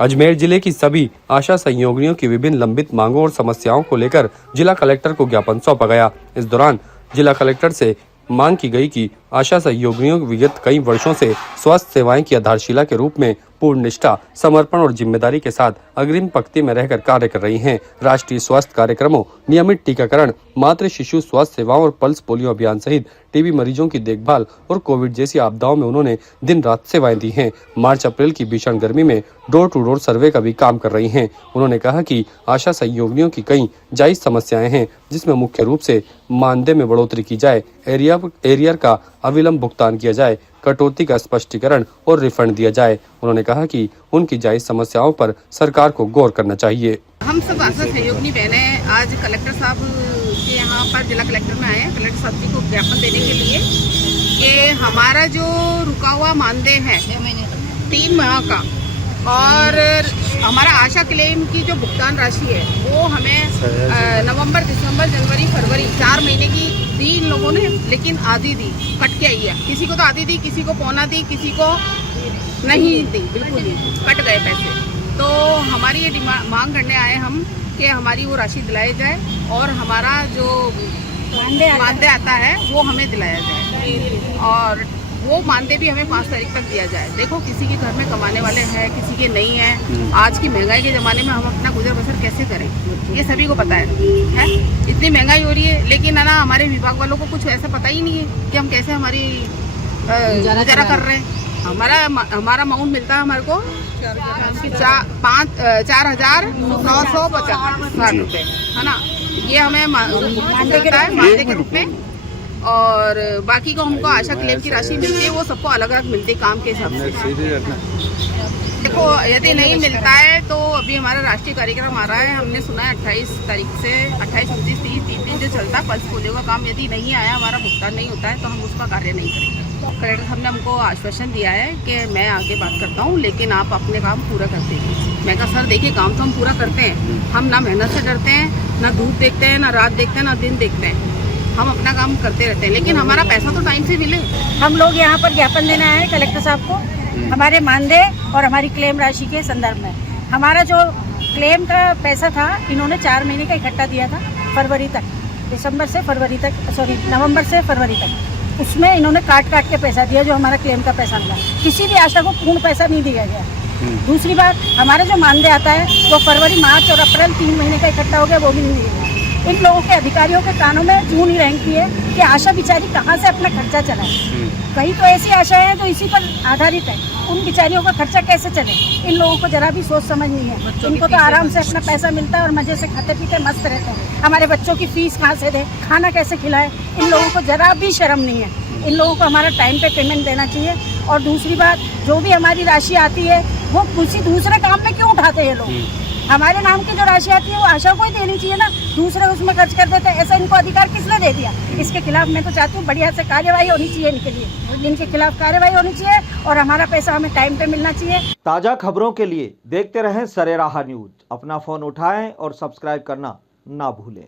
अजमेर जिले की सभी आशा सहयोगिनियों की विभिन्न लंबित मांगों और समस्याओं को लेकर जिला कलेक्टर को ज्ञापन सौंपा गया। इस दौरान जिला कलेक्टर से मांग की गई कि आशा सहयोगिनियों विगत कई वर्षों से स्वास्थ्य सेवाएं की आधारशिला के रूप में पूर्ण निष्ठा, समर्पण और जिम्मेदारी के साथ अग्रिम पंक्ति में रहकर कार्य कर रही हैं। राष्ट्रीय स्वास्थ्य कार्यक्रमों, नियमित टीकाकरण, मातृ शिशु स्वास्थ्य सेवाओं और पल्स पोलियो अभियान सहित टीबी मरीजों की देखभाल और कोविड जैसी आपदाओं में उन्होंने दिन रात सेवाएं दी हैं। मार्च अप्रैल की भीषण गर्मी में डोर टू डोर सर्वे का भी काम कर रही हैं। उन्होंने कहा कि आशा सहयोगिनियों की कई जायज समस्याएं हैं, जिसमें मुख्य रूप से मानदेय में बढ़ोतरी की जाए, एरियर का अविलंब भुगतान किया जाए, कटौती का स्पष्टीकरण और रिफंड दिया जाए। उन्होंने कहा कि उनकी जायज समस्याओं पर सरकार को गौर करना चाहिए। हम सब आशा सहयोगिनी बहनें आज कलेक्टर साहब के यहाँ पर जिला कलेक्टर में आए हैं कलेक्टर साहब जी को ज्ञापन देने के लिए कि हमारा जो रुका हुआ मानदेय है 3 माह का और हमारा आशा क्लेम की जो भुगतान राशि है वो हमें नवंबर, दिसंबर, जनवरी, फरवरी 4 महीने की दी इन लोगों ने, लेकिन आधी दी, कट के आई है। किसी को तो आधी दी, किसी को पौना दी, किसी को नहीं दी, बिल्कुल ही कट गए पैसे। तो हमारी ये मांग करने आए हम कि हमारी वो राशि दिलाई जाए और हमारा जो मानदेय आता है वो हमें दिलाया जाए और वो मानदेय भी हमें 5 तारीख तक दिया जाए। देखो, किसी के घर में कमाने वाले हैं, किसी के नहीं है। आज की महंगाई के ज़माने में हम अपना गुजर बसर कैसे करें, ये सभी को पता है? इतनी महंगाई हो रही है, लेकिन है ना, हमारे विभाग वालों को कुछ ऐसा पता ही नहीं है कि हम कैसे हमारी गुजारा कर रहे हैं। हमारा अमाउंट मिलता है हमारे को 4,950 रुपये, है ना। ये हमें मानदेय के रूप में, और बाकी को हमको आशा क्लेम की राशि मिलती है, वो सबको अलग अलग मिलती है काम के हिसाब से। देखो, यदि नहीं मिलता है तो अभी हमारा राष्ट्रीय कार्यक्रम आ रहा है। हमने सुना है 28 तारीख से 28, 29, 30, 3 दिन जो चलता है पल्स पोलियो का काम, यदि नहीं आया, हमारा भुगतान नहीं होता है तो हम उसका कार्य नहीं करेंगे। कलेक्टर साहब ने हमको आश्वासन दिया है कि मैं आगे बात करता हूँ, लेकिन आप अपने काम पूरा करते हैं। मैं कहा सर देखिए, काम तो हम पूरा करते हैं, हम ना मेहनत से डरते हैं, ना धूप देखते हैं, ना रात देखते हैं, ना दिन देखते हैं, हम अपना काम करते रहते हैं, लेकिन हमारा पैसा तो टाइम से मिले। हम लोग यहाँ पर ज्ञापन देने आए हैं कलेक्टर साहब को हमारे मानदेय और हमारी क्लेम राशि के संदर्भ में। हमारा जो क्लेम का पैसा था इन्होंने 4 महीने का इकट्ठा दिया था, फरवरी तक, दिसंबर से फरवरी तक, नवंबर से फरवरी तक। उसमें इन्होंने काट के पैसा दिया, जो हमारा क्लेम का पैसा मिला। किसी भी आशा को पूर्ण पैसा नहीं दिया गया। दूसरी बात, हमारा जो मानदेय आता है वो फरवरी, मार्च और अप्रैल 3 महीने का इकट्ठा हो गया, वो भी नहीं दिया गया। इन लोगों के अधिकारियों के कानों में जूं नहीं रहती है कि आशा बिचारी कहाँ से अपना खर्चा चलाए। कई तो ऐसी आशाएं हैं जो इसी पर आधारित है, उन बिचारियों का खर्चा कैसे चले, इन लोगों को जरा भी सोच समझ नहीं है। इनको तो आराम से अपना पैसा मिलता है और मजे से खाते पीते मस्त रहते हैं। हमारे बच्चों की फीस कहाँ से दे, खाना कैसे खिलाए, इन लोगों को जरा भी शर्म नहीं है। इन लोगों को हमारा टाइम पे पेमेंट देना चाहिए। और दूसरी बात, जो भी हमारी राशि आती है वो किसी दूसरे काम में क्यों उठाते हैं लोग? हमारे नाम की जो राशि आती है वो आशा को ही देनी चाहिए ना, दूसरे उसमें खर्च कर देते हैं। ऐसा इनको अधिकार किसने दे दिया? इसके खिलाफ मैं तो चाहती हूँ बढ़िया से कार्यवाही होनी चाहिए इनके लिए, इनके खिलाफ कार्यवाही होनी चाहिए और हमारा पैसा हमें टाइम पे मिलना चाहिए। ताज़ा खबरों के लिए देखते रहें सरेराह न्यूज। अपना फोन उठाएं और सब्सक्राइब करना ना भूलें।